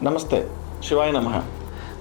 Namaste, Shivaya Namaha.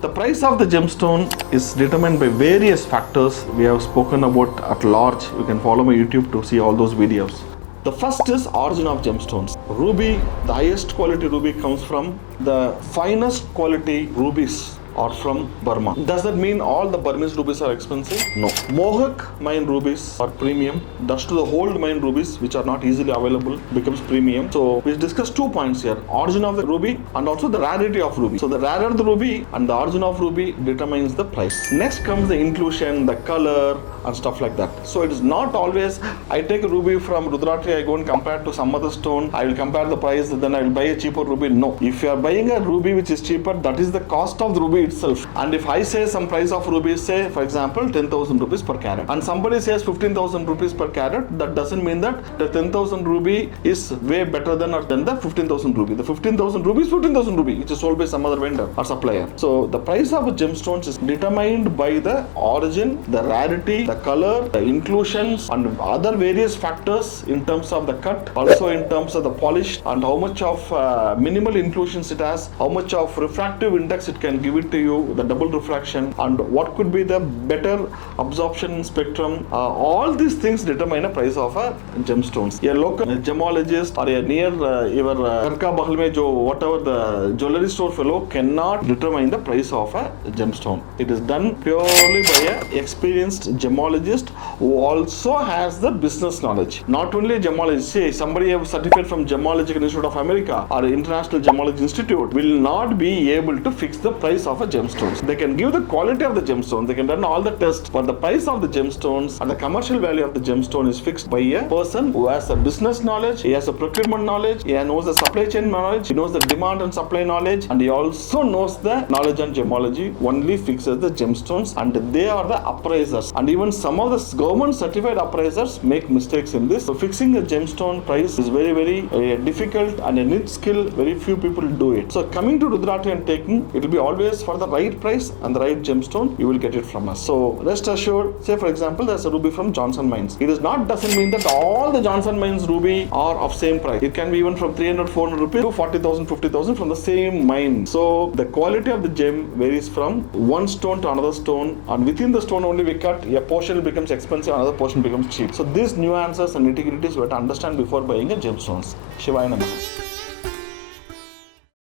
The price of the gemstone is determined by various factors we have spoken about at large. You can follow my YouTube to see all those videos. The first is origin of gemstones. Ruby, the highest quality ruby comes from the finest quality rubies are from Burma. Does that mean all the Burmese rubies are expensive? No. Mohawk mine rubies are premium. Thus to the hold mine rubies, which are not easily available, becomes premium. So we discuss 2 points here. Origin of the ruby and also the rarity of ruby. So the rarer the ruby and the origin of ruby determines the price. Next comes the inclusion, the color and stuff like that. So it is not always I take a ruby from RudraTree, I go and compare to some other stone, I will compare the price, then I will buy a cheaper ruby. No. If you are buying a ruby which is cheaper, that is the cost of the ruby itself. And if I say some price of rubies, say for example 10,000 rupees per carat, and somebody says 15,000 rupees per carat, that doesn't mean that the 10,000 ruby is way better than the 15,000 ruby. The 15,000 ruby is 15,000 ruby, which is sold by some other vendor or supplier. So the price of gemstones is determined by the origin, the rarity, the color, the inclusions and other various factors in terms of the cut, also in terms of the polish and how much of minimal inclusions it has, how much of refractive index it can give it to you, the double refraction, and what could be the better absorption spectrum. All these things determine a price of a gemstones. A local gemologist or a near your Karka Bahal mein jo whatever the jewelry store fellow cannot determine the price of a gemstone. It is done purely by a experienced gemologist who also has the business knowledge. Not only a gemologist, say somebody have certificate from Gemological Institute of America or International Gemology Institute will not be able to fix the price of a gemstones. They can give the quality of the gemstone, they can run all the tests, but the price of the gemstones and the commercial value of the gemstone is fixed by a person who has a business knowledge, he has a procurement knowledge, he knows the supply chain knowledge, he knows the demand and supply knowledge, and he also knows the knowledge on gemology, only fixes the gemstones, and they are the appraisers. And even some of the government certified appraisers make mistakes in this. So fixing a gemstone price is very difficult and a niche skill, very few people do it. So coming to RudraTree and taking, it will be always for the right price and the right gemstone, you will get it from us. So rest assured, say for example there's a ruby from Johnson Mines. It doesn't mean that all the Johnson Mines ruby are of same price. It can be even from 300, 400 rupees to 40,000, 50,000 from the same mine. So the quality of the gem varies from one stone to another stone, and within the stone only we cut, a portion becomes expensive, another portion becomes cheap. So these nuances and nitty-gritties we have to understand before buying a gemstones. Shivaya Namaha.